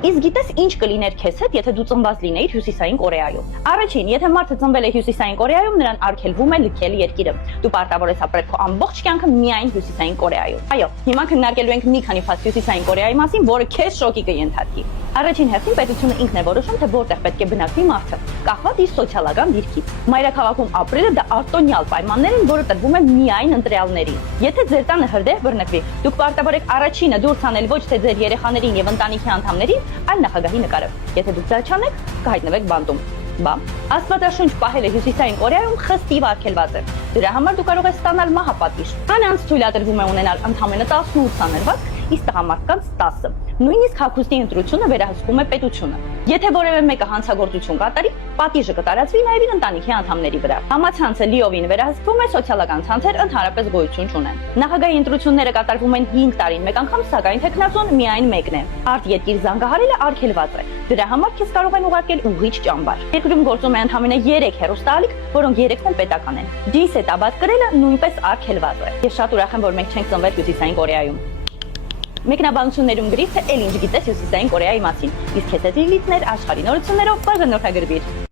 Իսկ գիտես ինչ կլիներ քեզ հետ, եթե դու ծնված լինեիր Հյուսիսային Կորեայում։ Առաջին, եթե մարդը ծնվել է Հյուսիսային Կորեայում, նրան արգելվում է լքել երկիրը։ Դու պարտավոր ես ապրել քո ամբողջ կյանքը միայն Հյուսիսային Կորեայում։ Այո, հիմա քննարկելու ենք մի քանի ֆակտ Հյուսիսային Կորեայի մասին, որը քեզ շոկի կենթարկի։ Առաջին հերթին պետությունը ինքն է որոշում, թե որտեղ պետք է բնակվի մարդը, կախված իր սոցիալական դիրքից։ Մայրաքաղաքում ապրելը դա արտոնյալ պայմաններ են, որը տրվում է միայն ընտրյալներին։ Եթե ձեր տանը հրդեհ բռնկվի, դուք պարտավոր եք առաջինը դուրս հանել ոչ թե ձեր երեխաներին եւ ընտանիքի անդամներին, այլ նախագահի նկարը։ Եթե դուք դա չանեք, կհայտնվեք բանտում։ Բա, Աստվածաշունչ պահելը Հյուսիսային Կորեայում խստիվ արգելված է։ Դրա համար դու կարող ես ստանալ մահապատիժ։ Կանանց թույլատրվում է ունենալ ընդամենը 18 ցաներված, իսկ տղամարդկանց 10։ Նույնիսկ հագուստի ընտրությունը վերահսկում է պետությունը։ Եթե որևէ մեկը հանցագործություն կատարի, պատիժը կտարածվի նաև իր ընտանիքի անդամների վրա։ Համացանցը լիովին վերահսկվում է, սոցիալական ցանցեր ընդհանրապես գոյություն չունեն։ Նախագահի ընտրությունները կատարվում են 5 տարին մեկ անգամ, սակայն տեխնազոն միայն մեկն է։ Արտերկիր զանգահարելը արգելված է։ Դրա համար քեզ կարող են ուղարկել ուղիչ ճամբար։ Երկրում գործում է ընդամենը 3 հեռուստաալիք, որոնք 3-ն էլ պետական են։ Ջինսետ աբադ կրելը նույնպես արգելված է։ Ես շատ ուրախ եմ, որ մենք չենք ծնվել Հյուսիսային Կորեայում։ Մեկնաբանություններում գրի թե էլ ինչ գիտես Հյուսիսային Կորեայի մասին, իսկ քեզ հետ լիցներ աշխարհի նորություններով կգնորդագրվիր։